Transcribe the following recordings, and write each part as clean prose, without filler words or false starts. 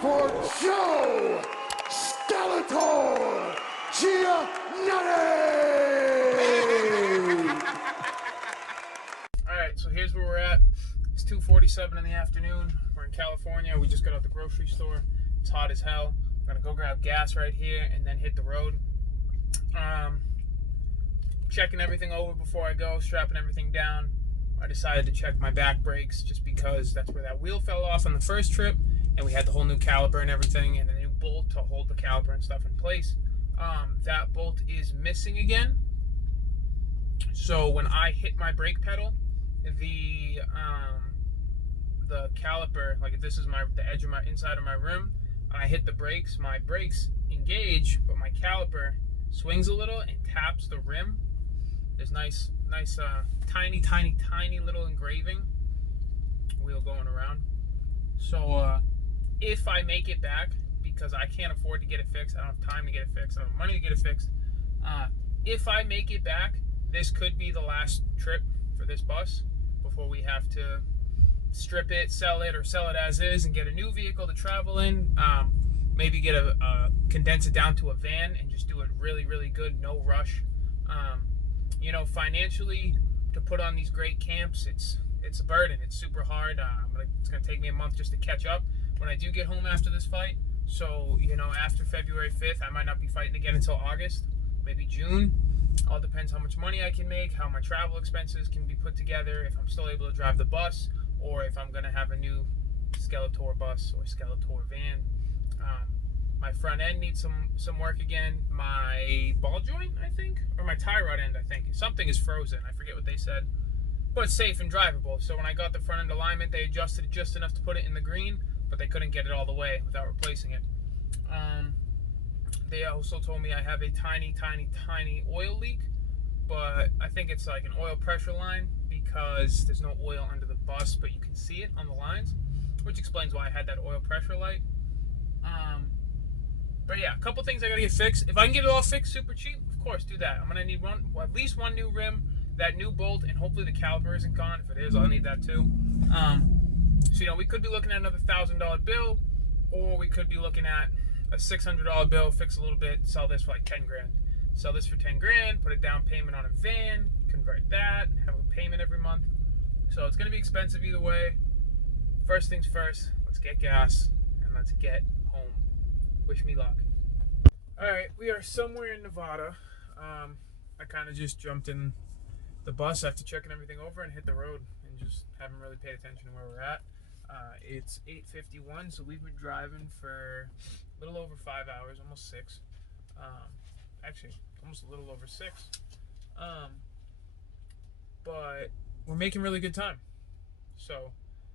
for Joe Skeletour Alright, so here's where we're at. It's 2:47 in the afternoon. We're in California. We just got out the grocery store. It's hot as hell. I'm gonna go grab gas right here and then hit the road. Checking everything over before I go, strapping everything down. I decided to check my back brakes just because that's where that wheel fell off on the first trip, and we had the whole new caliper and everything and a new bolt to hold the caliper and stuff in place. That bolt is missing again. So when I hit my brake pedal, the caliper, like if this is the edge of my inside of my rim, and I hit the brakes, my brakes engage, but my caliper swings a little and taps the rim. There's nice tiny little engraving wheel going around. So if I make it back, because I can't afford to get it fixed, I don't have time to get it fixed, I don't have money to get it fixed. If I make it back, this could be the last trip for this bus before we have to strip it, sell it, or sell it as is and get a new vehicle to travel in. Maybe get condense it down to a van and just do it really good, no rush. You know, financially, to put on these great camps, it's a burden. It's super hard. It's gonna take me a month just to catch up when I do get home after this fight. So, you know, after February 5th, I might not be fighting again until August, maybe June. All depends how much money I can make, how my travel expenses can be put together, if I'm still able to drive the bus, or if I'm gonna have a new Skeletour bus or Skeletour van. My front end needs some work again. My ball joint, I think, or my tie rod end, I think. Something is frozen. I forget what they said. But it's safe and drivable. So when I got the front end alignment, they adjusted it just enough to put it in the green, but they couldn't get it all the way without replacing it. They also told me I have a tiny oil leak, but I think it's like an oil pressure line because there's no oil under the bus, but you can see it on the lines, which explains why I had that oil pressure light. But yeah, a couple things I gotta get fixed. If I can get it all fixed super cheap, of course, do that. I'm gonna need at least one new rim, that new bolt, and hopefully the caliper isn't gone. If it is, I'll need that too. So, you know, we could be looking at another $1,000 bill, or we could be looking at a $600 bill, fix a little bit, sell this for like 10 grand. Sell this for 10 grand, put a down payment on a van, convert that, have a payment every month. So it's gonna be expensive either way. First things first, let's get gas and let's get home. Wish me luck. Alright, we are somewhere in Nevada. I kind of just jumped in the bus after checking everything over and hit the road and just haven't really paid attention to where we're at. It's 8:51, so we've been driving for a little over 5 hours, almost 6. Actually, almost a little over 6. But we're making really good time. So,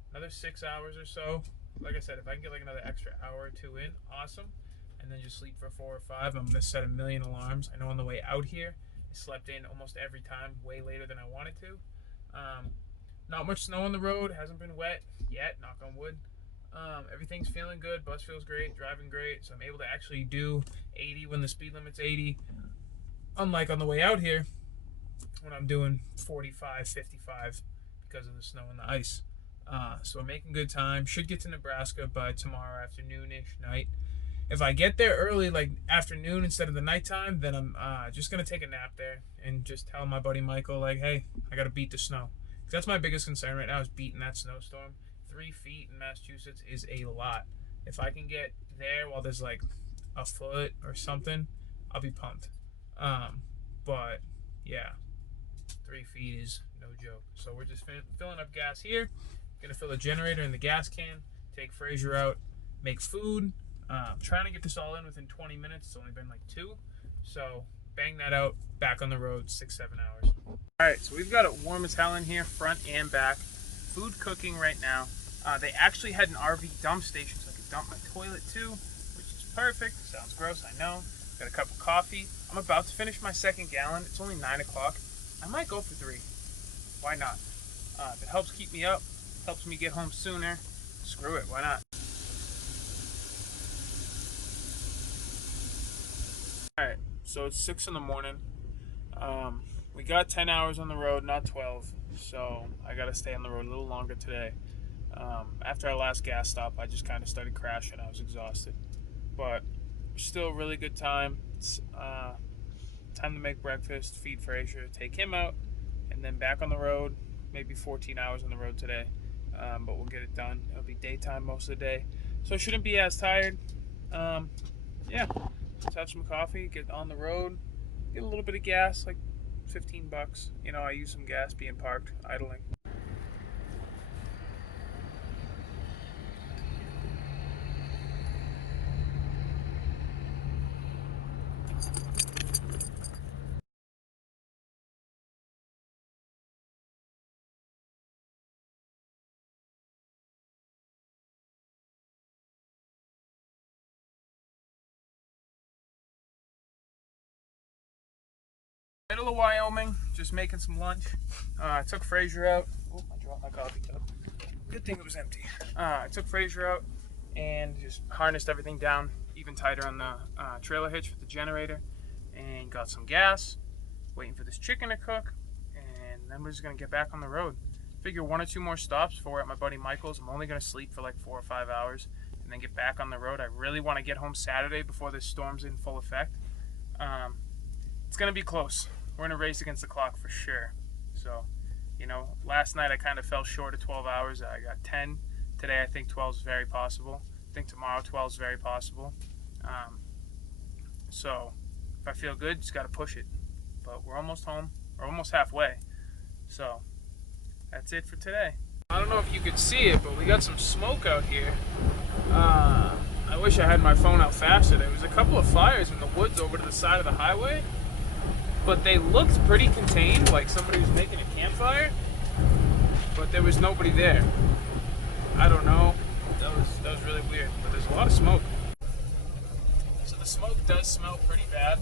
another 6 hours or so. Like I said, if I can get like another extra hour or two in, awesome. And then just sleep for 4 or 5. I'm going to set a million alarms. I know on the way out here, I slept in almost every time, way later than I wanted to. Not much snow on the road. Hasn't been wet yet, knock on wood. Everything's feeling good. Bus feels great. Driving great. So I'm able to actually do 80 when the speed limit's 80. Unlike on the way out here, when I'm doing 45, 55 because of the snow and the ice. So I'm making good time. Should get to Nebraska by tomorrow afternoon-ish, night. If I get there early, like afternoon instead of the nighttime, then I'm just going to take a nap there and just tell my buddy Michael, like, hey, I got to beat the snow. Because that's my biggest concern right now is beating that snowstorm. 3 feet in Massachusetts is a lot. If I can get there while there's like a foot or something, I'll be pumped. But, yeah, 3 feet is no joke. So we're just filling up gas here. Gonna fill the generator in the gas can, take Frazier out, make food. Trying to get this all in within 20 minutes. It's only been like 2. So bang that out, back on the road, 6-7 hours. Alright, so we've got it warm as hell in here, front and back. Food cooking right now. They actually had an RV dump station, so I could dump my toilet too, which is perfect. Sounds gross, I know. Got a cup of coffee. I'm about to finish my 2nd gallon. It's only 9 o'clock. I might go for 3. Why not? If it helps keep me up, helps me get home sooner, screw it, why not? Alright, so it's 6 in the morning. We got 10 hours on the road, not 12, so I gotta stay on the road a little longer today. After our last gas stop, I just kind of started crashing. I was exhausted, but still really good time. It's time to make breakfast, feed Frazier, take him out, and then back on the road. Maybe 14 hours on the road today, but we'll get it done. It'll be daytime most of the day, so I shouldn't be as tired. Yeah, let's have some coffee, get on the road, get a little bit of gas, like $15. You know, I use some gas being parked, idling. Middle of Wyoming, just making some lunch. I took Frazier out. Oh, I dropped my coffee cup. Good thing it was empty. I took Frazier out and just harnessed everything down even tighter on the trailer hitch with the generator, and got some gas, waiting for this chicken to cook, and then we're just gonna get back on the road. Figure 1 or 2 more stops before we're at my buddy Michael's. I'm only gonna sleep for like 4 or 5 hours and then get back on the road. I really want to get home Saturday before this storm's in full effect. It's gonna be close. We're in a race against the clock for sure. So, you know, last night I kind of fell short of 12 hours. I got 10. Today I think 12 is very possible. I think tomorrow 12 is very possible. So, if I feel good, just got to push it. But we're almost home. We're almost halfway. So, that's it for today. I don't know if you could see it, but we got some smoke out here. I wish I had my phone out faster. There was a couple of fires in the woods over to the side of the highway, but they looked pretty contained, like somebody was making a campfire, but there was nobody there. I don't know. That was really weird, but there's a lot of smoke. So the smoke does smell pretty bad.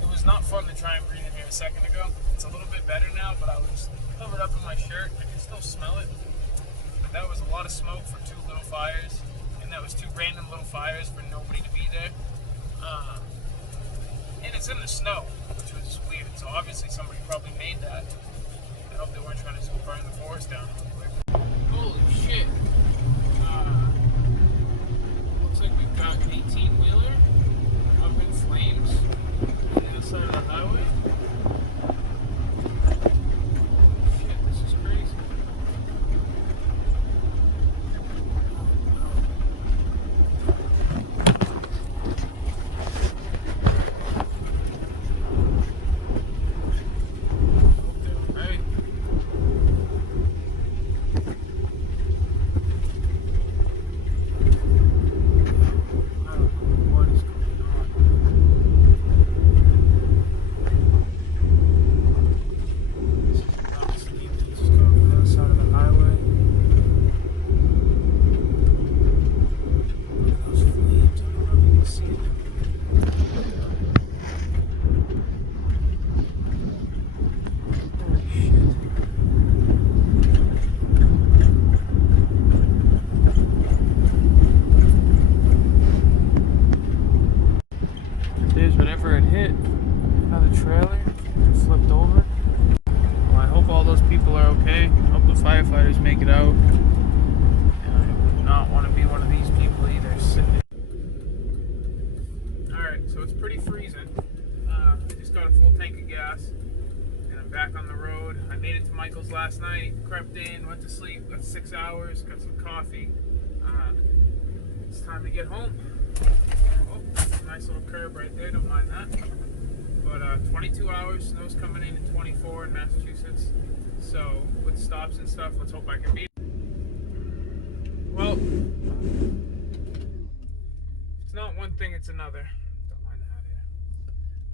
It was not fun to try and breathe in here a second ago. It's a little bit better now, but I was covered up in my shirt. I can still smell it. But that was a lot of smoke for 2 little fires, and that was 2 random little fires for nobody to be there. And it's in the snow, which was weird. So obviously somebody probably made that. I hope they weren't trying to burn the forest down real quick. Holy shit. Looks like we've got an 18-wheeler up in flames on the other side of the highway. Shit, this is crazy. Whatever it hit, another trailer, flipped over. Well, I hope all those people are okay. I hope the firefighters make it out. And I would not want to be one of these people either. Alright, so it's pretty freezing. I just got a full tank of gas, and I'm back on the road. I made it to Michael's last night, crept in, went to sleep, got 6 hours, got some coffee. It's time to get home. Oh, nice little curb right there, don't mind that. But 22 hours, snow's coming in 24 in Massachusetts. So with stops and stuff, let's hope I can beat it. Well, it's not one thing, it's another. Don't mind the hat here.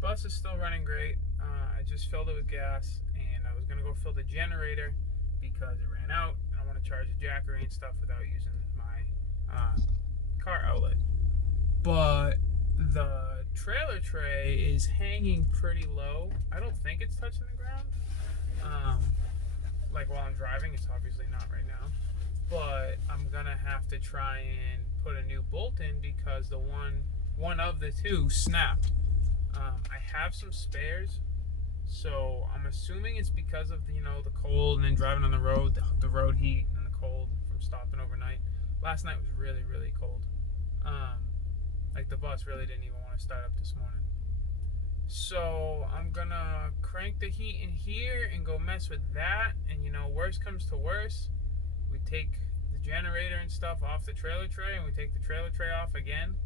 Bus is still running great. I just filled it with gas, and I was gonna go fill the generator because it ran out. I want to charge the Jackery and stuff without using my car outlet. But the trailer tray is hanging pretty low. I don't think it's touching the ground. Like while I'm driving, it's obviously not right now. But I'm gonna have to try and put a new bolt in because the one of the 2 snapped. I have some spares, So I'm assuming it's because of the, the cold and then driving on the road, the road heat and the cold from stopping overnight. Last night was really, really cold. Like the bus really didn't even want to start up this morning. So I'm gonna crank the heat in here and go mess with that. And worst comes to worst, we take the generator and stuff off the trailer tray, and we take the trailer tray off again,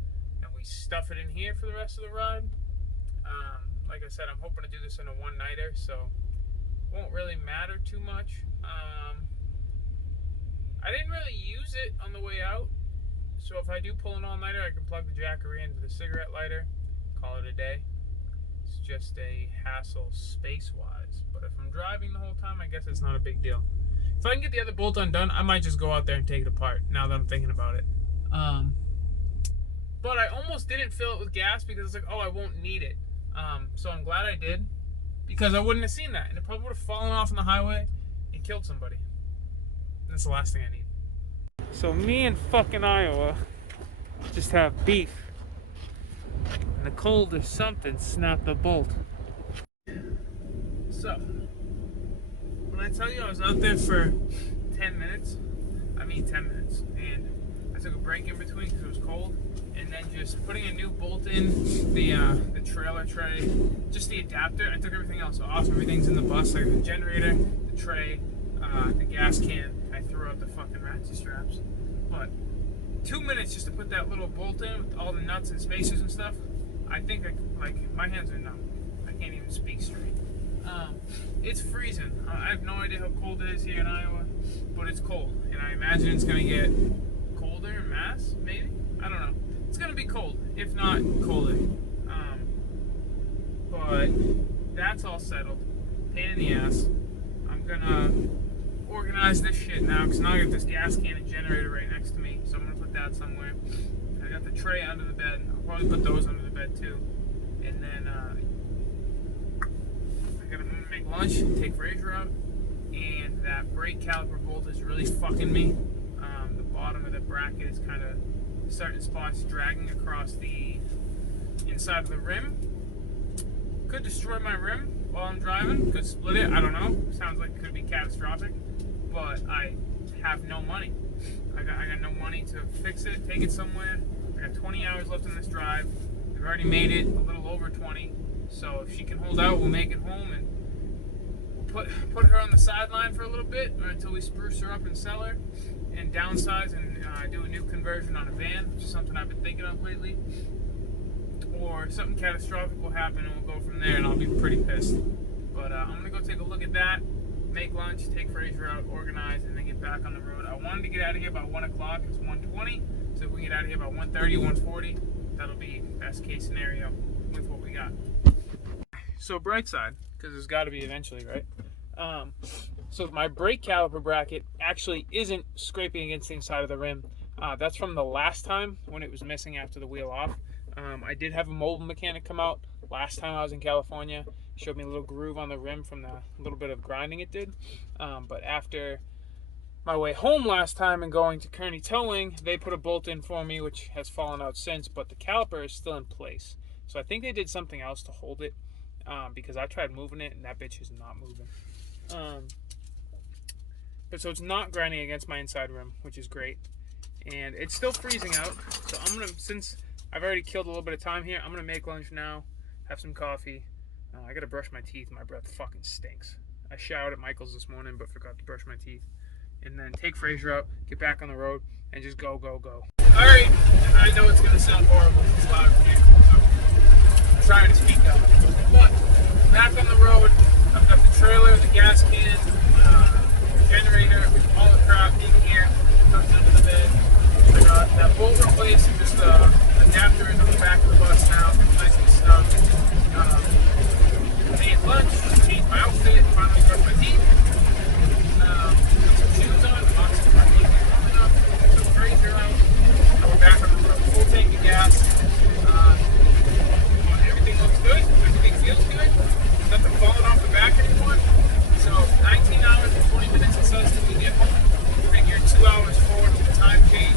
and we stuff it in here for the rest of the ride. Like I said, I'm hoping to do this in a one-nighter, so it won't really matter too much. I didn't really use it on the way out, so if I do pull an all-nighter, I can plug the Jackery into the cigarette lighter, call it a day. It's just a hassle space-wise, but if I'm driving the whole time, I guess it's not a big deal. If I can get the other bolt undone, I might just go out there and take it apart, now that I'm thinking about it. But I almost didn't fill it with gas because it's like, oh, I won't need it. So I'm glad I did, because I wouldn't have seen that, and it probably would have fallen off on the highway and killed somebody. That's the last thing I need. So me and fucking Iowa just have beef. In the cold or something, snap the bolt. So, when I tell you I was out there for 10 minutes, I mean 10 minutes, and I took a break in between because it was cold, and then just putting a new bolt in the trailer tray, just the adapter. I took everything else off. Everything's in the bus, like the generator, the tray, the gas can. I threw out the fucking ratchet straps. But 2 minutes just to put that little bolt in with all the nuts and spacers and stuff. I think my hands are numb. I can't even speak straight. It's freezing. I have no idea how cold it is here in Iowa, but it's cold, and I imagine it's gonna get colder in Mass. Maybe, I don't know. It's gonna be cold, if not colder. But that's all settled. Pain in the ass. I'm gonna organize this shit now, because now I got this gas can and generator right next to me, so I'm gonna put that somewhere. I got the tray under the bed. I'll probably put those under the bed too. And then I'm gonna make lunch, take Fraser out, and that brake caliper bolt is really fucking me. The bottom of the bracket is kind of certain spots dragging across the inside of the rim. Could destroy my rim while I'm driving, could split it, I don't know. Sounds like it could be catastrophic, but I have no money. I got no money to fix it, take it somewhere. I got 20 hours left on this drive. We've already made it a little over 20, so if she can hold out, we'll make it home, and we'll put her on the sideline for a little bit, or until we spruce her up and sell her, and downsize and do a new conversion on a van, which is something I've been thinking of lately. Or something catastrophic will happen and we'll go from there, and I'll be pretty pissed. But I'm gonna go take a look at that, make lunch, take Fraser out, organize, and then get back on the road. I wanted to get out of here by 1 o'clock. It's 1:20, so if we get out of here by 1:30, 1:40, that'll be best case scenario with what we got. So bright side, because there's got to be eventually, right? So my brake caliper bracket actually isn't scraping against the inside of the rim. That's from the last time when it was missing after the wheel off. I did have a mobile mechanic come out last time I was in California. He showed me a little groove on the rim from the little bit of grinding it did. But after my way home last time and going to Kearney Towing, they put a bolt in for me, which has fallen out since, but the caliper is still in place. So I think they did something else to hold it, because I tried moving it and that bitch is not moving. But so it's not grinding against my inside rim, which is great. And it's still freezing out, so I'm gonna, since I've already killed a little bit of time here, I'm gonna make lunch now, have some coffee. I gotta brush my teeth, my breath fucking stinks. I showered at Michael's this morning, but forgot to brush my teeth. And then take Fraser out, get back on the road, and just go, go, go. Alright, I know it's gonna sound horrible, it's loud here, so I'm trying to speak up. But, back on the road, I've got the trailer, the gas can, generator, all the crap in here, tucked under the bed. I got that bolt replaced, and just adapter is on the back of the bus now, nice and snug. Made lunch, changed my outfit, finally brushed my teeth. Put some shoes on, boxed my teeth warming up, took Fraser out. Now we're back on the road, full tank of gas. Everything looks good, everything feels good. Nothing falling off the back anymore. So 19 hours and 20 minutes it says till we get home. Figure 2 hours forward to the time change,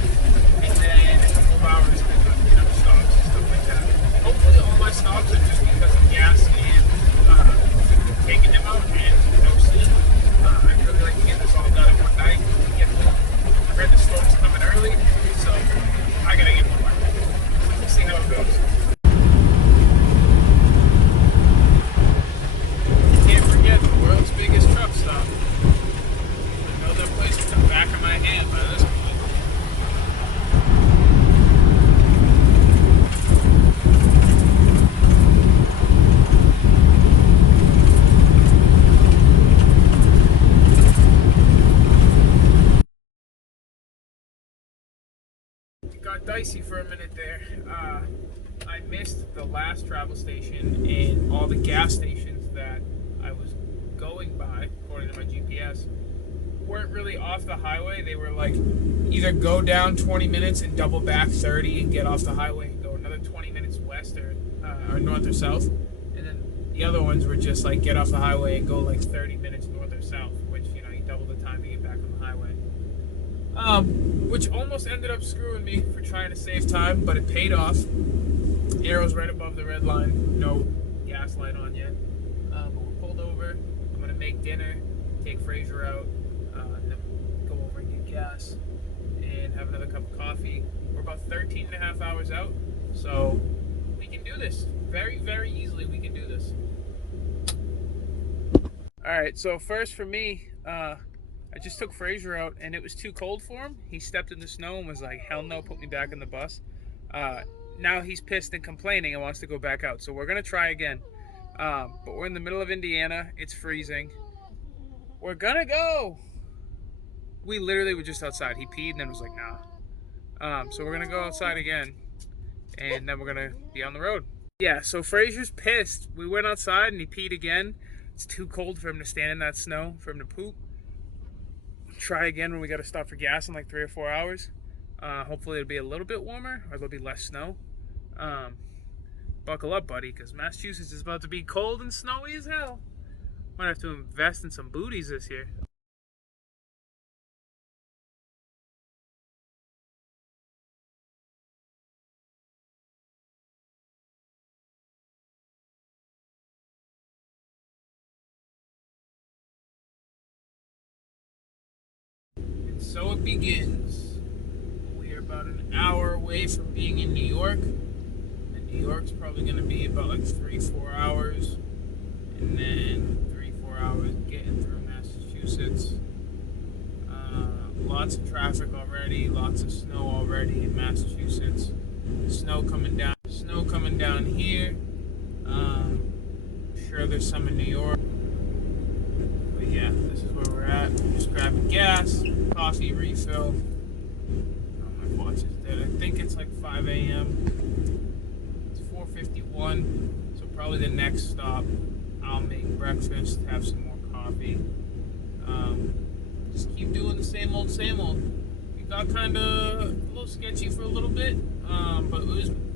and then a couple of hours to stops and stuff like that. Hopefully all my stops are just because of gas and It got dicey for a minute there. I missed the last travel station, and all the gas stations that I was going by, according to my GPS, weren't really off the highway. They were like either go down 20 minutes and double back 30 and get off the highway and go another 20 minutes west or north or south. And then the other ones were just like get off the highway and go like 30 minutes north or south, which, you double the time to get back on the highway. Which almost ended up screwing me for trying to save time, but it paid off. Arrow's right above the red line. No gas light on yet. But we're pulled over. I'm going to make dinner, take Fraser out, and then go over and get gas and have another cup of coffee. We're about 13 and a half hours out, so we can do this. Very, very easily we can do this. Alright, so first for me, I just took Fraser out, and it was too cold for him. He stepped in the snow and was like, hell no, put me back in the bus. Now he's pissed and complaining and wants to go back out. So we're going to try again. But we're in the middle of Indiana. It's freezing. We're going to go. We literally were just outside. He peed and then was like, nah. So we're going to go outside again. And then we're going to be on the road. Yeah, so Fraser's pissed. We went outside and he peed again. It's too cold for him to stand in that snow, for him to poop. Try again when we got to stop for gas in like 3 or 4 hours. Hopefully it'll be a little bit warmer, or there'll be less snow. Buckle up, buddy, because Massachusetts is about to be cold and snowy as hell. Might have to invest in some booties this year. And so it begins. We are about an hour away from being in New York. And New York's probably going to be about like 3-4 hours. And then 3-4 hours getting through Massachusetts. Lots of traffic already, lots of snow already in Massachusetts. Snow coming down here. Sure there's some in New York. But yeah, this is where we're at. Just grabbing gas, coffee refill. Oh, my watch is dead. I think it's like 5 a.m. It's 4:51. So probably the next stop, I'll make breakfast, have some more coffee. Just keep doing the same old, same old. It got kind of a little sketchy for a little bit, but it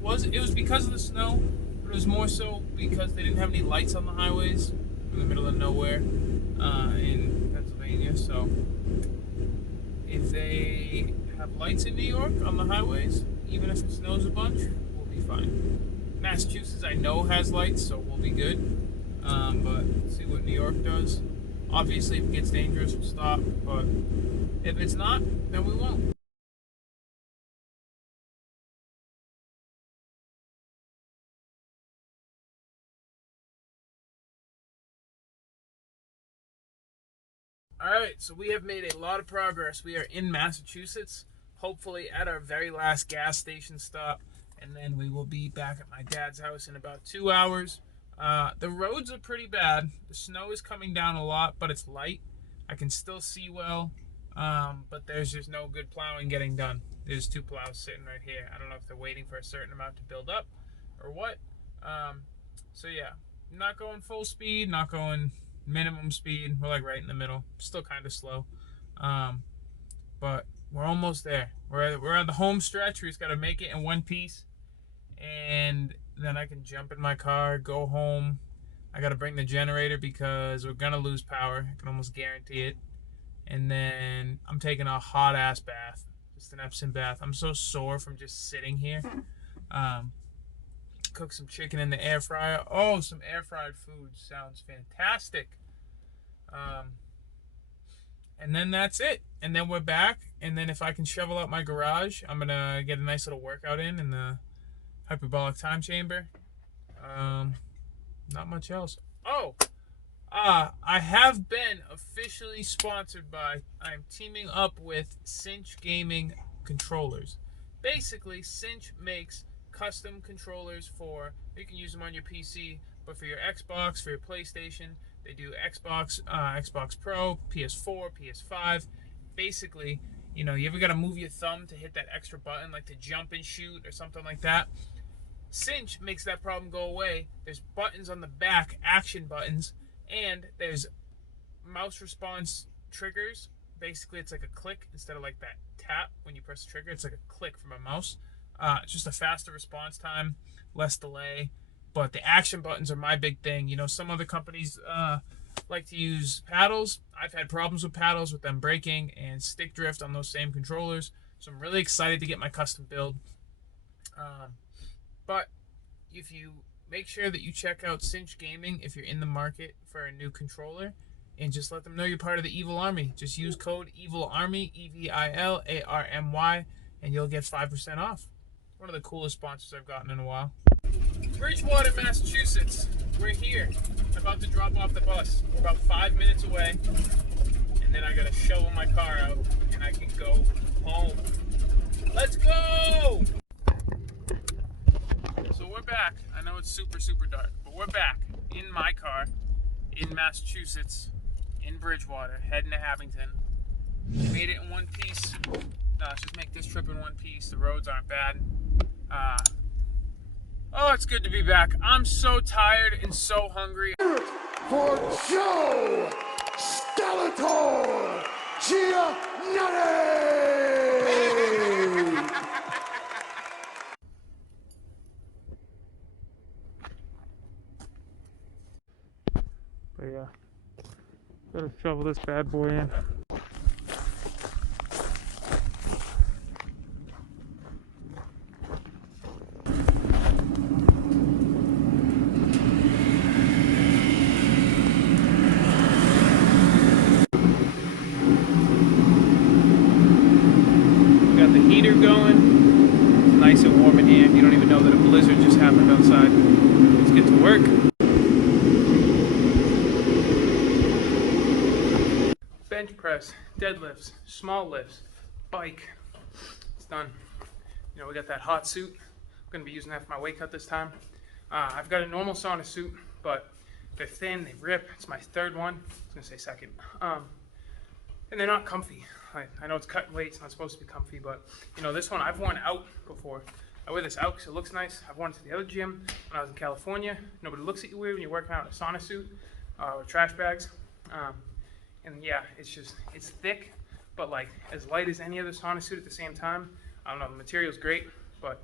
was because of the snow. But it was more so because they didn't have any lights on the highways in the middle of nowhere in Pennsylvania. So if they have lights in New York on the highways, even if it snows a bunch, we'll be fine. Massachusetts, I know, has lights, so we'll be good. But see what New York does. Obviously, if it gets dangerous, we'll stop. But if it's not, then we won't. Alright, so we have made a lot of progress. We are in Massachusetts, hopefully at our very last gas station stop. And then we will be back at my dad's house in about 2 hours. The roads are pretty bad. The snow is coming down a lot, but it's light. I can still see well, but there's just no good plowing getting done. There's 2 plows sitting right here. I don't know if they're waiting for a certain amount to build up or what. So yeah, not going full speed, not going minimum speed. We're like right in the middle. Still kind of slow, but we're almost there. We're on the home stretch. We just got to make it in one piece, and then I can jump in my car, go home. I got to bring the generator because we're going to lose power. I can almost guarantee it. And then I'm taking a hot ass bath, just an Epsom bath. I'm so sore from just sitting here. Cook some chicken in the air fryer. Oh, some air fried food sounds fantastic. And then that's it. And then we're back. And then if I can shovel out my garage, I'm going to get a nice little workout in the hyperbolic time chamber. Not much else. Oh, I have been officially sponsored by, I'm teaming up with Cinch Gaming controllers. Basically, Cinch makes custom controllers for, you can use them on your PC, but for your Xbox, for your PlayStation, they do Xbox, Xbox Pro, PS4, PS5. Basically, You know, you ever got to move your thumb to hit that extra button, like to jump and shoot or something like that? Cinch makes that problem go away. There's buttons on the back, action buttons, and there's mouse response triggers. Basically, it's like a click instead of like that tap when you press the trigger. It's like a click from a mouse. It's just a faster response time, less delay. But the action buttons are my big thing. You know, some other companies like to use paddles. I've had problems with paddles, with them breaking and stick drift on those same controllers. So I'm really excited to get my custom build. But if you make sure that you check out Cinch Gaming if you're in the market for a new controller, and just let them know you're part of the Evil Army. Just use code EVILARMY, EVILARMY, and you'll get 5% off. One of the coolest sponsors I've gotten in a while. Bridgewater, Massachusetts. We're here. About to drop off the bus. We're about 5 minutes away, and then I gotta shovel my car out, and I can go home. Let's go! So we're back. I know it's super, super dark, but we're back in my car in Massachusetts, in Bridgewater, heading to Abington. We made it in one piece. Let's just make this trip in one piece. The roads aren't bad. Oh, it's good to be back. I'm so tired and so hungry. For Joe Skeletour Giannotti! But yeah, gotta shovel this bad boy in. Got the heater going. It's nice and warm in here. You don't even know that a blizzard just happened outside. Let's get to work. Bench press, deadlifts, small lifts, bike. It's done. You know, we got that hot suit. I'm gonna be using that for my weight cut this time. I've got a normal sauna suit, but they're thin, they rip. It's my third one. I was gonna say second. And they're not comfy. I know it's cutting weight, it's not supposed to be comfy, but you know, this one I've worn out before. I wear this out because it looks nice. I've worn it to the other gym when I was in California. Nobody looks at you weird when you're working out in a sauna suit or trash bags. And yeah, it's thick, but like as light as any other sauna suit at the same time. I don't know, the material's great, but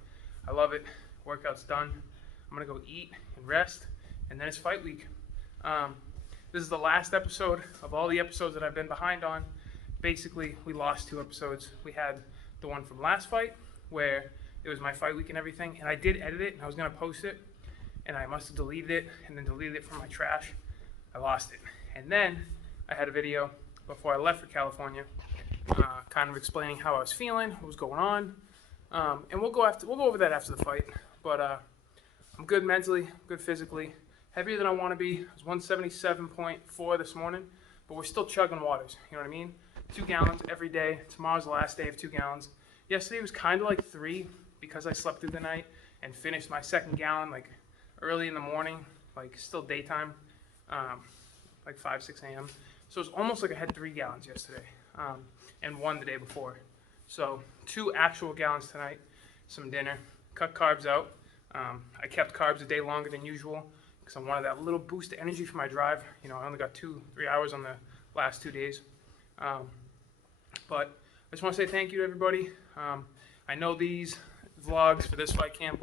I love it. Workout's done. I'm gonna go eat and rest, and then it's fight week. This is the last episode of all the episodes that I've been behind on. Basically, we lost 2 episodes. We had the one from last fight, where it was my fight week and everything, and I did edit it, and I was gonna post it, and I must have deleted it, and then deleted it from my trash. I lost it. And then I had a video before I left for California, kind of explaining how I was feeling, what was going on, and we'll go over that after the fight. But I'm good mentally, good physically, heavier than I want to be. I was 177.4 this morning, but we're still chugging waters. You know what I mean? 2 gallons every day. Tomorrow's the last day of 2 gallons. Yesterday was kind of like 3 because I slept through the night and finished my 2nd gallon like early in the morning, like still daytime, like 5, 6 a.m. So it's almost like I had 3 gallons yesterday, and 1 the day before. So 2 actual gallons tonight, some dinner, cut carbs out. I kept carbs a day longer than usual because I wanted that little boost of energy for my drive. You know, I only got 2-3 hours on the last 2 days. But I just want to say thank you to everybody. I know these vlogs for this fight camp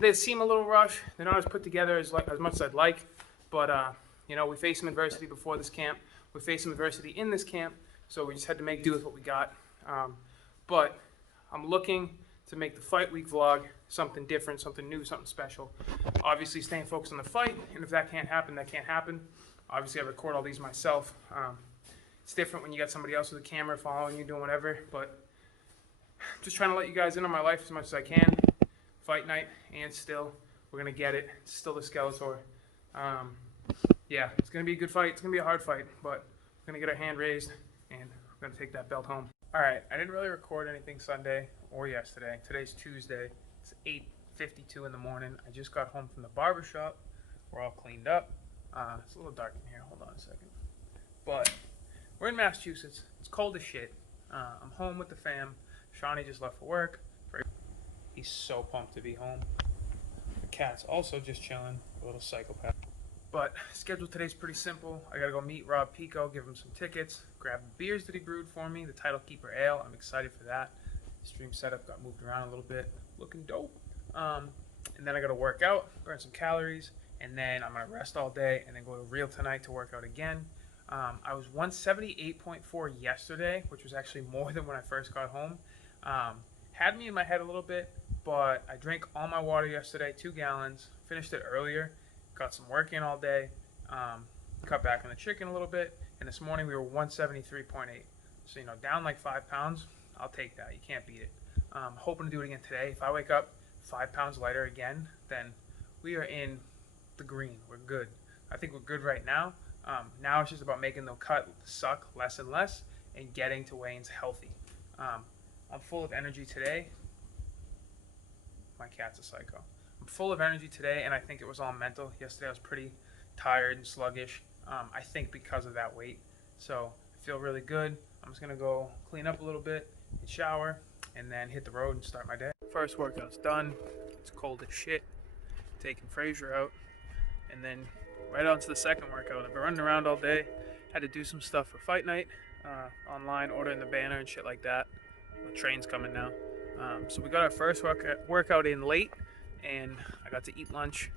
they seem a little rushed. They're not as put together as much as I'd like, but you know, we faced some adversity before this camp. We faced some adversity in this camp, so we just had to make do with what we got. But I'm looking to make the fight week vlog something different, something new, something special. Obviously staying focused on the fight, and if that can't happen, that can't happen. Obviously I record all these myself. It's different when you got somebody else with a camera following you, doing whatever, but just trying to let you guys in on my life as much as I can. Fight night, and still, we're going to get it. It's still the Skeletour. Yeah, it's going to be a good fight. It's going to be a hard fight, but we're going to get our hand raised, and we're going to take that belt home. All right, I didn't really record anything Sunday or yesterday. Today's Tuesday. It's 8:52 in the morning. I just got home from the barbershop. We're all cleaned up. It's a little dark in here. Hold on a second. But we're in Massachusetts. It's cold as shit. I'm home with the fam. Shawnee just left for work. He's so pumped to be home. The cat's also just chilling, a little psychopath. But schedule today's pretty simple. I gotta go meet Rob Pico, give him some tickets, grab the beers that he brewed for me, the Title Keeper Ale. I'm excited for that. Stream setup got moved around a little bit, looking dope. And then I gotta work out, burn some calories, and then I'm gonna rest all day, and then go to Real tonight to work out again. I was 178.4 yesterday, which was actually more than when I first got home. Had me in my head a little bit, but I drank all my water yesterday, 2 gallons, finished it earlier, got some work in all day, cut back on the chicken a little bit, and this morning we were 173.8. So, down like 5 pounds, I'll take that. You can't beat it. Hoping to do it again today. If I wake up 5 pounds lighter again, then we are in the green. We're good. I think we're good right now. Now it's just about making the cut suck less and less and getting to weigh-ins healthy. I'm full of energy today. My cat's a psycho. I'm full of energy today, and I think it was all mental. Yesterday I was pretty tired and sluggish, I think because of that weight. So I feel really good. I'm just going to go clean up a little bit and shower and then hit the road and start my day. First workout's done. It's cold as shit. Taking Frazier out. And then right on to the second workout. I've been running around all day. Had to do some stuff for fight night. Online, ordering the banner and shit like that. The train's coming now. So we got our first workout in late, and I got to eat lunch,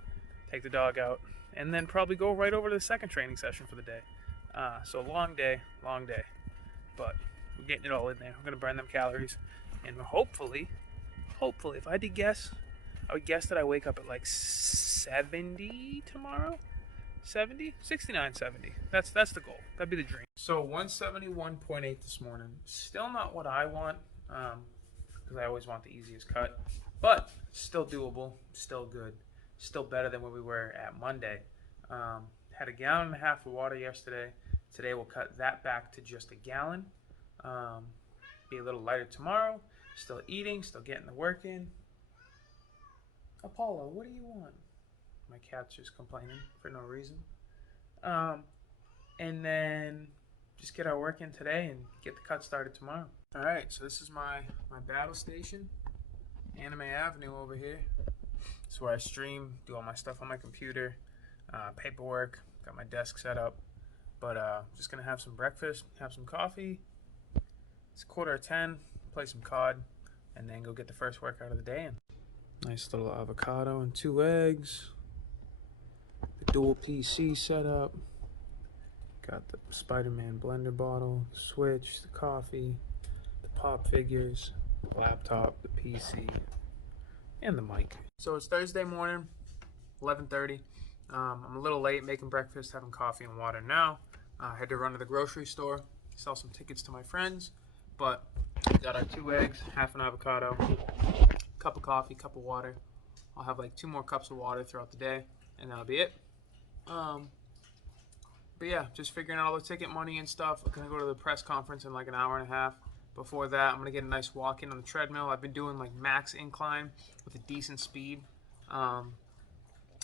take the dog out, and then probably go right over to the second training session for the day. So long day, but we're getting it all in there. We're gonna burn them calories, and hopefully, if I had to guess, I would guess that I wake up at like 70 tomorrow. 70? 69, 70. That's the goal. That'd be the dream. So 171.8 this morning. Still not what I want, because I always want the easiest cut, but still doable, still good, still better than where we were at Monday. Had 1.5 gallons of water yesterday. Today we'll cut that back to just 1 gallon. Be a little lighter tomorrow. Still eating, still getting the work in. Apollo, what do you want? My cat's just complaining for no reason. And then just get our work in today and get the cut started tomorrow. Alright, so this is my battle station. Anime Avenue over here. It's where I stream, do all my stuff on my computer, paperwork, got my desk set up. But just gonna have some breakfast, have some coffee. It's 9:45, play some COD, and then go get the first workout of the day in. Nice little avocado and 2 eggs. The dual PC setup. Got the Spider-Man blender bottle, the Switch, the coffee, the pop figures, the laptop, the PC, and the mic. So it's Thursday morning, 11:30. I'm a little late making breakfast, having coffee and water now. I had to run to the grocery store, sell some tickets to my friends, but got our 2 eggs, half an avocado, cup of coffee, cup of water. I'll have like 2 more cups of water throughout the day, and that'll be it. But yeah, just figuring out all the ticket money and stuff. I'm gonna go to the press conference in like 1.5 hours. Before that, I'm gonna get a nice walk in on the treadmill. I've been doing like max incline with a decent speed,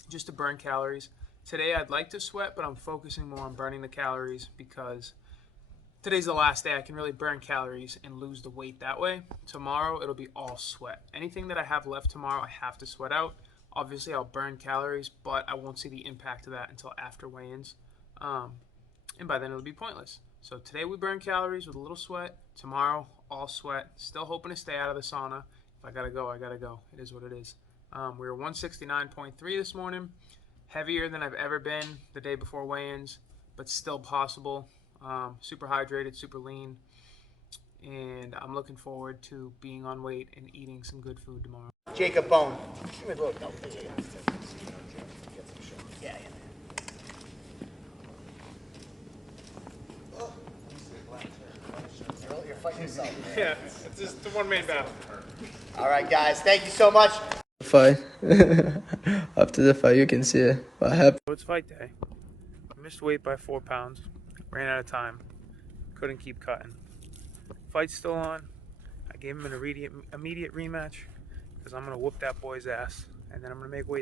just to burn calories. Today I'd like to sweat, but I'm focusing more on burning the calories because today's the last day I can really burn calories and lose the weight that way. Tomorrow it'll be all sweat. Anything that I have left tomorrow I have to sweat out. Obviously I'll burn calories, but I won't see the impact of that until after weigh-ins. And by then it'll be pointless. So today we burn calories with a little sweat. Tomorrow, all sweat. Still hoping to stay out of the sauna. If I gotta go, I gotta go. It is what it is. We were 169.3 this morning. Heavier than I've ever been the day before weigh-ins, but still possible. Super hydrated, super lean. And I'm looking forward to being on weight and eating some good food tomorrow. Jacob Bone. Give me a little. No, yeah. You're fighting yourself. Yeah, it's just the one-man battle. All right, guys. Thank you so much. Fight. After the fight, you can see what happened. So it's fight day. I missed weight by 4 pounds. Ran out of time. Couldn't keep cutting. Fight's still on. I gave him an immediate rematch because I'm going to whoop that boy's ass. And then I'm going to make weight.